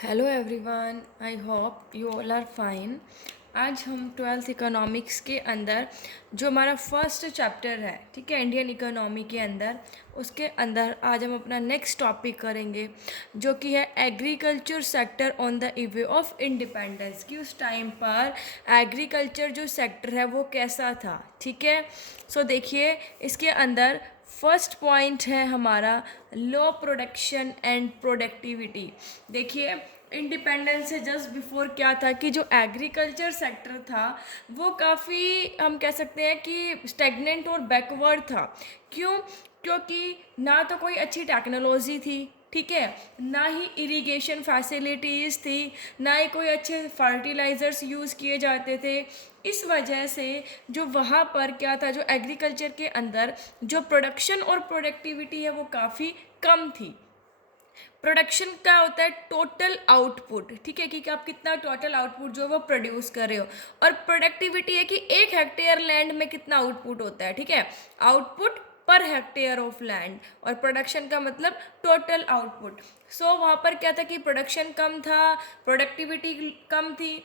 Hello everyone, I hope you all are fine. आज हम twelfth economics के अंदर जो हमारा फर्स्ट चैप्टर है, ठीक है, इंडियन इकोनॉमी के अंदर, उसके अंदर आज हम अपना नेक्स्ट टॉपिक करेंगे जो कि है agriculture sector on the eve of independence. कि उस टाइम पर एग्रीकल्चर जो सेक्टर है वो कैसा था, ठीक है। सो देखिए, इसके अंदर फर्स्ट पॉइंट है हमारा लो प्रोडक्शन एंड प्रोडक्टिविटी। देखिए, इंडिपेंडेंस से जस्ट बिफोर क्या था कि जो एग्रीकल्चर सेक्टर था वो काफ़ी, हम कह सकते हैं कि स्टेगनेंट और बैकवर्ड था। क्यों? क्योंकि ना तो कोई अच्छी टेक्नोलॉजी थी, ठीक है, ना ही इरिगेशन फैसिलिटीज़ थी, ना ही कोई अच्छे फर्टिलाइज़र्स यूज़ किए जाते थे। इस वजह से जो वहाँ पर क्या था, जो एग्रीकल्चर के अंदर जो प्रोडक्शन और प्रोडक्टिविटी है वो काफ़ी कम थी। प्रोडक्शन क्या होता है? टोटल आउटपुट, ठीक है, कि आप कितना टोटल आउटपुट जो है वो प्रोड्यूस कर रहे हो। और प्रोडक्टिविटी है कि 1 हेक्टेयर लैंड में कितना आउटपुट होता है, ठीक है, output per hectare of land. और प्रोडक्शन का मतलब टोटल आउटपुट। सो वहाँ पर क्या था कि प्रोडक्शन कम था, प्रोडक्टिविटी कम थी।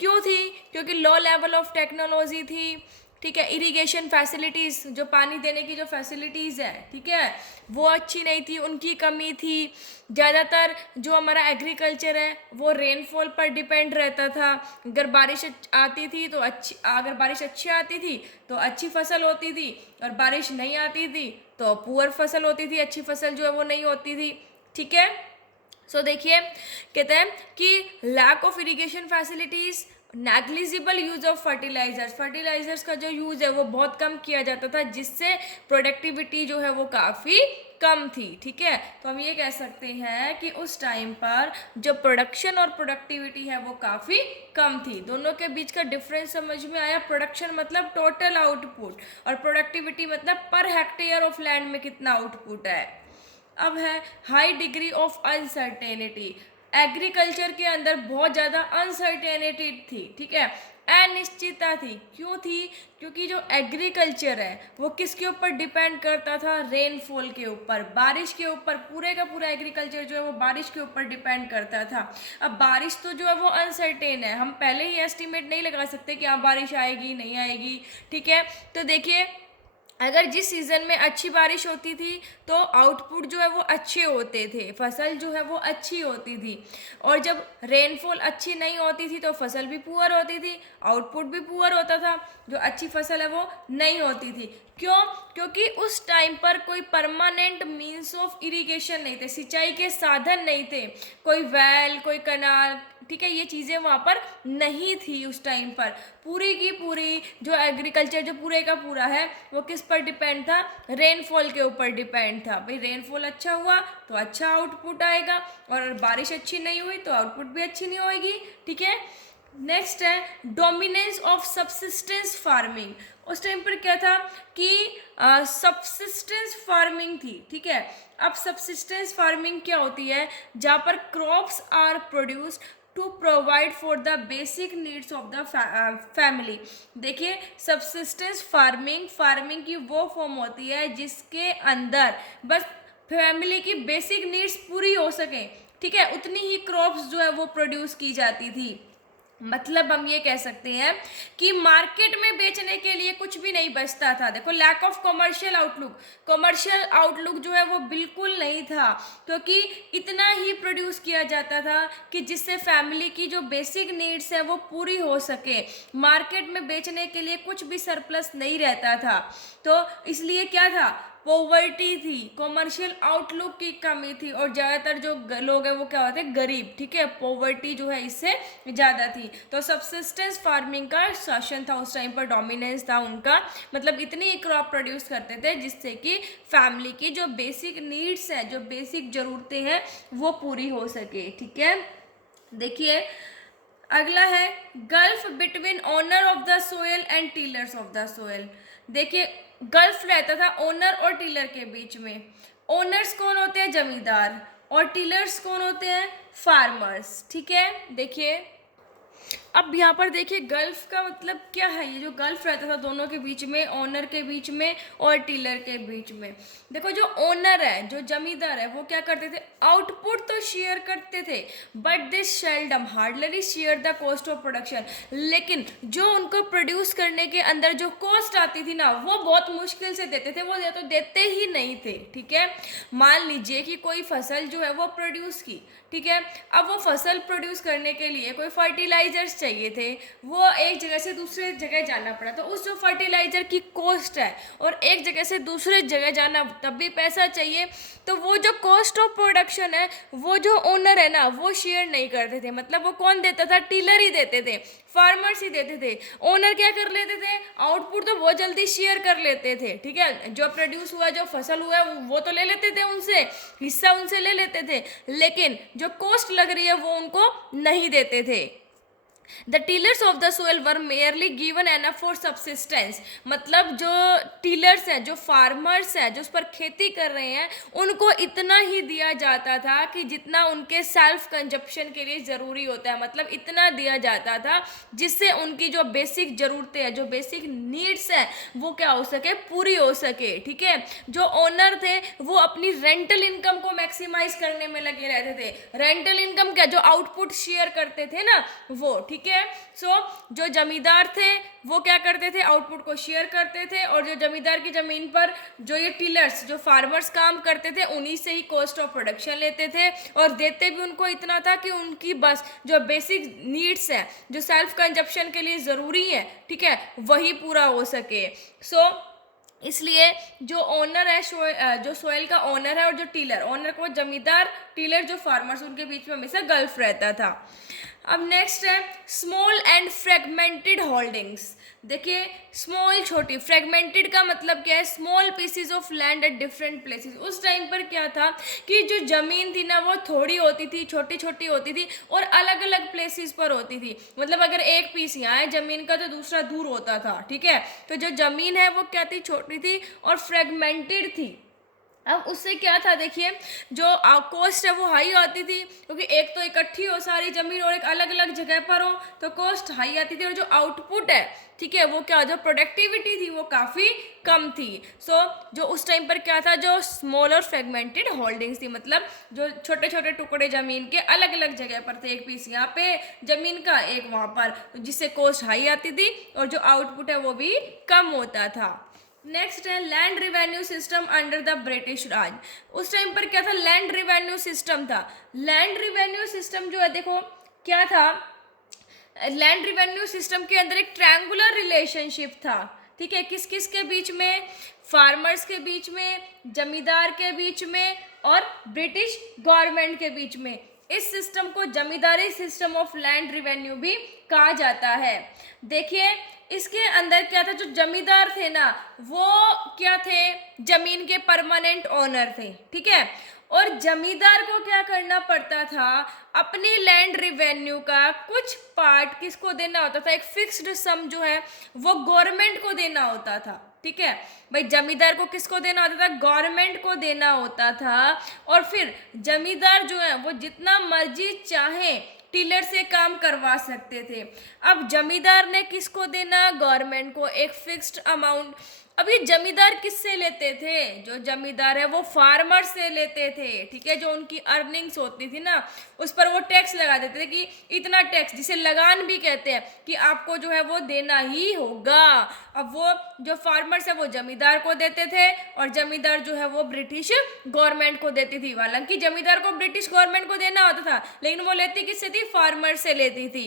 क्यों थी? क्योंकि लो लेवल ऑफ टेक्नोलॉजी थी, ठीक है। इरिगेशन फैसिलिटीज़, जो पानी देने की जो फैसिलिटीज़ है, ठीक है, वो अच्छी नहीं थी, उनकी कमी थी। ज़्यादातर जो हमारा एग्रीकल्चर है वो रेनफॉल पर डिपेंड रहता था। अगर बारिश आती थी तो अगर बारिश अच्छी आती थी तो अच्छी फसल होती थी, और बारिश नहीं आती थी तो पुअर फसल होती थी, अच्छी फसल जो है वो नहीं होती थी, ठीक है। देखिए, कहते हैं कि lack of irrigation facilities, negligible use of fertilizers का जो यूज़ है वो बहुत कम किया जाता था, जिससे प्रोडक्टिविटी जो है वो काफ़ी कम थी, ठीक है। तो हम ये कह सकते हैं कि उस टाइम पर जो प्रोडक्शन और प्रोडक्टिविटी है वो काफ़ी कम थी। दोनों के बीच का डिफरेंस समझ में आया? प्रोडक्शन मतलब टोटल आउटपुट, और प्रोडक्टिविटी मतलब पर हेक्टेयर ऑफ लैंड में कितना आउटपुट है। अब है high degree of uncertainty. Agriculture के अंदर बहुत ज़्यादा अनसर्टेनिटी थी, ठीक है, अनिश्चितता थी। क्यों थी? क्योंकि जो एग्रीकल्चर है वो किसके ऊपर डिपेंड करता था? रेनफॉल के ऊपर, बारिश के ऊपर। पूरे का पूरा एग्रीकल्चर जो है वो बारिश के ऊपर डिपेंड करता था। अब बारिश तो जो है वो अनसर्टेन है, हम पहले ही एस्टिमेट नहीं लगा सकते कि हाँ बारिश आएगी नहीं आएगी, ठीक है। तो देखिए, अगर जिस सीज़न में अच्छी बारिश होती थी तो आउटपुट जो है वो अच्छे होते थे, फसल जो है वो अच्छी होती थी। और जब रेनफॉल अच्छी नहीं होती थी तो फसल भी पुअर होती थी, आउटपुट भी पुअर होता था, जो अच्छी फसल है वो नहीं होती थी। क्यों? क्योंकि उस टाइम पर कोई परमानेंट मीन्स ऑफ इरिगेशन नहीं थे, सिंचाई के साधन नहीं थे, कोई वेल, कोई कनाल, ठीक है, ये चीज़ें वहाँ पर नहीं थी उस टाइम पर। पूरी की पूरी जो एग्रीकल्चर जो पूरे का पूरा है वो किस पर डिपेंड था? रेनफॉल के ऊपर डिपेंड था। भाई रेनफॉल अच्छा हुआ तो अच्छा आउटपुट आएगा, और बारिश अच्छी नहीं हुई तो आउटपुट भी अच्छी नहीं होएगी, ठीक है। नेक्स्ट है डोमिनेंस ऑफ सबसिस्टेंस फार्मिंग। उस टाइम पर क्या था कि सबसिस्टेंस फार्मिंग थी, ठीक है। अब सबसिस्टेंस फार्मिंग क्या होती है? जहाँ पर crops are produced to provide for the basic needs of the family. देखिए, सबसिस्टेंस फार्मिंग की वो फॉर्म होती है जिसके अंदर बस फैमिली की बेसिक नीड्स पूरी हो सके, ठीक है, उतनी ही क्रॉप्स जो है वो प्रोड्यूस की जाती थी। मतलब हम ये कह सकते हैं कि मार्केट में बेचने के लिए कुछ भी नहीं बचता था। देखो, लैक ऑफ कमर्शियल आउटलुक जो है वो बिल्कुल नहीं था, क्योंकि इतना ही प्रोड्यूस किया जाता था कि जिससे फैमिली की जो बेसिक नीड्स है वो पूरी हो सके। मार्केट में बेचने के लिए कुछ भी सरप्लस नहीं रहता था। तो इसलिए क्या था? पॉवर्टी थी, कॉमर्शियल आउटलुक की कमी थी, और ज़्यादातर जो लोग हैं वो क्या होते हैं? गरीब, ठीक है। पॉवर्टी जो है इससे ज़्यादा थी। तो सबसिस्टेंस फार्मिंग का शासन था उस टाइम पर, डोमिनेंस था उनका। मतलब इतनी क्रॉप प्रोड्यूस करते थे जिससे कि फैमिली की जो बेसिक नीड्स हैं, जो बेसिक ज़रूरतें हैं वो पूरी हो सके, ठीक है। देखिए, अगला है gulf between owner of the soil and tillers of the soil. देखिए, गल्फ रहता था ओनर और टीलर के बीच में। ओनर्स कौन होते हैं? जमींदार। और टीलर्स कौन होते हैं? फार्मर्स, ठीक है। देखिए, अब यहाँ पर देखिए गल्फ का मतलब क्या है, ये जो गल्फ रहता था दोनों के बीच में, ओनर के बीच में और टीलर के बीच में। देखो जो ओनर है, जो जमींदार है, वो क्या करते थे, आउटपुट तो शेयर करते थे, but this seldom hardly share the cost of production. लेकिन जो उनको प्रोड्यूस करने के अंदर जो कॉस्ट आती थी ना, वो बहुत मुश्किल से देते थे, वो या तो देते ही नहीं थे। ठीक है, मान लीजिए कि कोई फसल जो है वो प्रोड्यूस की, ठीक है, अब वो फसल प्रोड्यूस करने के लिए कोई फर्टिलाइजर्स चाहिए थे, वो एक जगह से दूसरे जगह जाना पड़ा, तो उस जो फर्टिलाइजर की कॉस्ट है और एक जगह से दूसरे जगह जाना तब भी पैसा चाहिए, तो वो जो कॉस्ट ऑफ प्रोडक्शन है वो जो ओनर है ना वो शेयर नहीं करते थे। मतलब वो कौन देता था, टीलर ही देते थे, फार्मर्स ही देते थे। ओनर क्या कर लेते थे, आउटपुट तो बहुत जल्दी शेयर कर लेते थे। ठीक है, जो प्रोड्यूस हुआ, जो फसल हुआ वो तो ले लेते थे, उनसे हिस्सा उनसे ले लेते थे, लेकिन जो कॉस्ट लग रही है वो उनको नहीं देते थे। The tillers of the soil were merely given enough for subsistence. मतलब जो टीलर्स हैं, जो फार्मर्स हैं, जो उस पर खेती कर रहे हैं, उनको इतना ही दिया जाता था कि जितना उनके सेल्फ कंजप्शन के लिए ज़रूरी होता है। मतलब इतना दिया जाता था जिससे उनकी जो बेसिक ज़रूरतें हैं, जो बेसिक नीड्स हैं, वो क्या हो सके, पूरी हो सके। ठीक है, जो ओनर थे वो अपनी रेंटल इनकम को मैक्सिमाइज करने में लगे रहते थे। रेंटल इनकम क्या, जो आउटपुट शेयर करते थे ना वो। ठीक है, सो जो जमींदार थे वो क्या करते थे, आउटपुट को शेयर करते थे, और जो जमींदार की जमीन पर जो ये टीलर्स, जो फार्मर्स काम करते थे, उन्हीं से ही कॉस्ट ऑफ प्रोडक्शन लेते थे, और देते भी उनको इतना था कि उनकी बस जो बेसिक नीड्स हैं, जो सेल्फ कंजप्शन के लिए ज़रूरी है, ठीक है, वही पूरा हो सके। सो इसलिए जो ओनर है, जो सोयल का ओनर है और जो टीलर, ओनर को जमींदार, टीलर जो फार्मर्स, उनके बीच में हमेशा गल्फ रहता था। अब नेक्स्ट है स्मॉल एंड फ्रेगमेंटेड होल्डिंग्स। देखिए स्मॉल छोटी, फ्रेगमेंटेड का मतलब क्या है, small PCs of land at different places. उस टाइम पर क्या था कि जो ज़मीन थी ना वो थोड़ी होती थी, छोटी छोटी होती थी और अलग अलग प्लेसेस पर होती थी। मतलब अगर एक पीस यहाँ है ज़मीन का तो दूसरा दूर होता था। ठीक है, तो जो ज़मीन है वो क्या थी, छोटी थी और फ्रेगमेंटेड थी। अब उससे क्या था, देखिए जो कॉस्ट है वो हाई आती थी, क्योंकि एक तो इकट्ठी हो सारी ज़मीन और एक अलग अलग जगह पर हो तो कॉस्ट हाई आती थी, और जो आउटपुट है, ठीक है, वो क्या, जो प्रोडक्टिविटी थी वो काफ़ी कम थी। सो जो उस टाइम पर क्या था, जो स्मॉल और फ्रेगमेंटेड होल्डिंग्स थी, मतलब जो छोटे छोटे टुकड़े ज़मीन के अलग अलग जगह पर थे, एक पीस यहाँ पे ज़मीन का, एक वहाँ पर, जिससे कॉस्ट हाई आती थी और जो आउटपुट है वो भी कम होता था। नेक्स्ट है land revenue system under the British Raj. उस टाइम पर क्या था, लैंड रिवेन्यू सिस्टम था। लैंड रिवेन्यू सिस्टम जो है, देखो क्या था, लैंड रिवेन्यू सिस्टम के अंदर एक ट्रायंगुलर रिलेशनशिप था। ठीक है, किस किस के बीच में, फार्मर्स के बीच में, जमींदार के बीच में और ब्रिटिश गवर्नमेंट के बीच में। इस सिस्टम को जमींदारी सिस्टम ऑफ लैंड रिवेन्यू भी कहा जाता है। देखिए इसके अंदर क्या था, जो जमींदार थे ना वो क्या थे, जमीन के परमानेंट ओनर थे। ठीक है, और जमींदार को क्या करना पड़ता था, अपनी लैंड रिवेन्यू का कुछ पार्ट किसको देना होता था, एक फिक्स्ड सम जो है वो गवर्नमेंट को देना होता था। ठीक है भाई, जमींदार को किसको देना होता था, गवर्नमेंट को देना होता था। और फिर जमींदार जो है वो जितना मर्जी चाहे टीलर से काम करवा सकते थे। अब जमींदार ने किसको देना, गवर्नमेंट को, एक फिक्स्ड अमाउंट। अब ये जमींदार किससे लेते थे, जो जमींदार है वो फार्मर से लेते थे। ठीक है, जो उनकी अर्निंग्स होती थी ना उस पर वो टैक्स लगा देते थे कि इतना टैक्स, जिसे लगान भी कहते हैं, कि आपको जो है वो देना ही होगा। अब वो जो फार्मर्स है वो जमींदार को देते थे और जमींदार जो है वो ब्रिटिश गवर्नमेंट को देती थी। हालांकि जमींदार को ब्रिटिश गवर्नमेंट को देना होता था, लेकिन वो लेती किससे थी, फार्मर से लेती थी।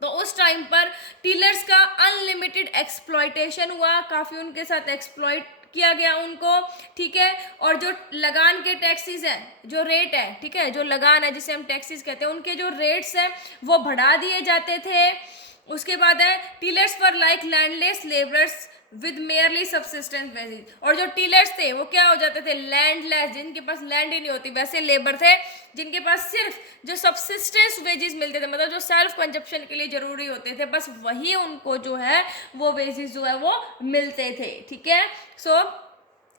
तो उस टाइम पर टीलर्स का अनलिमिटेड एक्सप्लॉयटेशन हुआ, काफ़ी उनके साथ एक्सप्लॉयट किया गया उनको। ठीक है, और जो लगान के टैक्सेस हैं, जो रेट है, ठीक है, जो लगान है जिसे हम टैक्सेस कहते हैं, उनके जो रेट्स हैं वो बढ़ा दिए जाते थे। उसके बाद है टीलर्स पर like landless labourers with merely subsistence wages. और जो टीलर्स थे वो क्या हो जाते थे, लैंडलेस, जिनके पास लैंड ही नहीं होती, वैसे लेबर थे जिनके पास सिर्फ जो सब्सिस्टेंस वेजेस मिलते थे, मतलब जो सेल्फ कंजप्शन के लिए जरूरी होते थे, बस वही उनको जो है वो वेजेस जो है वो मिलते थे। ठीक है, सो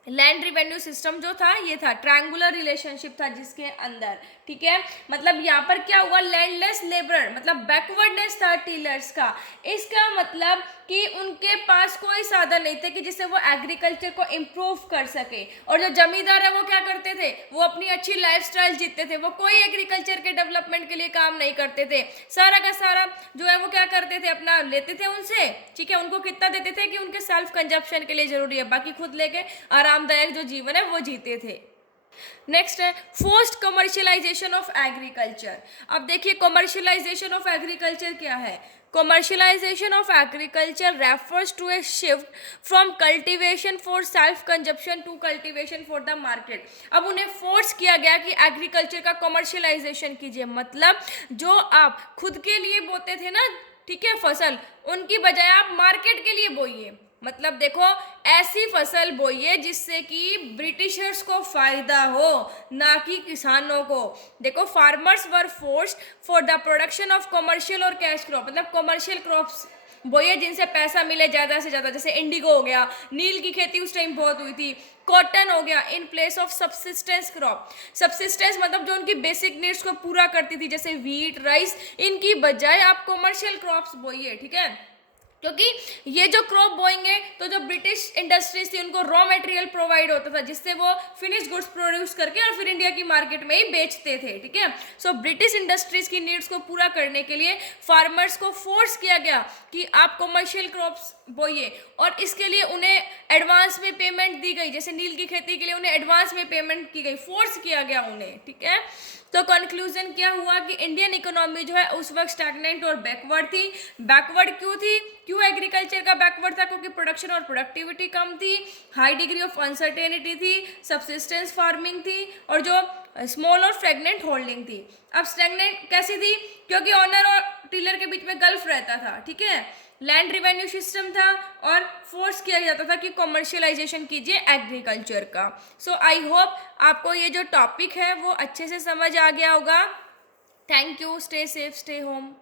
लैंड रिवेन्यू सिस्टम जो था ये था ट्रायंगुलर रिलेशनशिप था जिसके अंदर, ठीक है। मतलब यहाँ पर क्या हुआ, लैंडलेस लेबरर मतलब बैकवर्डनेस था टीलर्स का। इसका मतलब कि उनके पास कोई साधन नहीं थे कि जिससे वो एग्रीकल्चर को इम्प्रूव कर सके। और जो जमींदार है वो क्या करते थे, वो अपनी अच्छी लाइफस्टाइल जीते थे, वो कोई एग्रीकल्चर के डेवलपमेंट के लिए काम नहीं करते थे। सारा का सारा जो है वो क्या करते थे, अपना लेते थे उनसे, ठीक है। उनको कितना देते थे कि उनके सेल्फ कंजप्शन के लिए जरूरी है, बाकी खुद लेके आरामदायक जो जीवन है वो जीते थे। नेक्स्ट है फोर्स्ड कमर्शियलाइजेशन ऑफ एग्रीकल्चर। अब देखिए कमर्शियलाइजेशन ऑफ एग्रीकल्चर क्या है। Commercialization of agriculture refers to a shift from cultivation for self consumption to cultivation for the market। अब उन्हें फोर्स किया गया कि एग्रीकल्चर का कमर्शियलाइजेशन कीजिए, मतलब जो आप खुद के लिए बोते थे ना, ठीक है, फसल, उनकी बजाय आप मार्केट के लिए बोइए। मतलब देखो, ऐसी फसल बोइए जिससे कि ब्रिटिशर्स को फायदा हो, ना कि किसानों को। देखो, farmers were forced for the production of commercial और कैश क्रॉप, मतलब कमर्शियल क्रॉप्स बोइए जिनसे पैसा मिले ज़्यादा से ज़्यादा, जैसे इंडिगो हो गया, नील की खेती उस टाइम बहुत हुई थी, कॉटन हो गया, in place of subsistence crop. Subsistence मतलब जो उनकी बेसिक नीड्स को पूरा करती थी, जैसे व्हीट, राइस, इनकी बजाय आप कमर्शियल क्रॉप्स बोइए, ठीक है। क्योंकि ये जो क्रॉप बोएंगे तो जो ब्रिटिश इंडस्ट्रीज थी उनको रॉ मटेरियल प्रोवाइड होता था, जिससे वो फिनिश गुड्स प्रोड्यूस करके और फिर इंडिया की मार्केट में ही बेचते थे, ठीक है। सो ब्रिटिश इंडस्ट्रीज की नीड्स को पूरा करने के लिए फार्मर्स को फोर्स किया गया कि आप कमर्शियल क्रॉप्स बोइए, और इसके लिए उन्हें एडवांस में पेमेंट दी गई। जैसे नील की खेती के लिए उन्हें एडवांस में पेमेंट की गई, फोर्स किया गया उन्हें, ठीक है। तो कंक्लूजन क्या हुआ कि इंडियन इकोनॉमी जो है उस वक्त स्टैग्नेंट और बैकवर्ड थी। बैकवर्ड क्यों थी, क्यों एग्रीकल्चर का बैकवर्ड था, क्योंकि प्रोडक्शन और प्रोडक्टिविटी कम थी, हाई डिग्री ऑफ अनसर्टेनिटी थी, सब्सिस्टेंस फार्मिंग थी, और जो स्मॉल और फ्रेगनेंट होल्डिंग थी। अब स्टैग्नेंट कैसी थी, क्योंकि ऑनर और टीलर के बीच में गल्फ रहता था, ठीक है। लैंड रिवेन्यू सिस्टम था और फोर्स किया जाता था कि कमर्शियलाइजेशन कीजिए एग्रीकल्चर का। सो आई होप आपको ये जो टॉपिक है वो अच्छे से समझ आ गया होगा। Thank you, stay safe, stay home.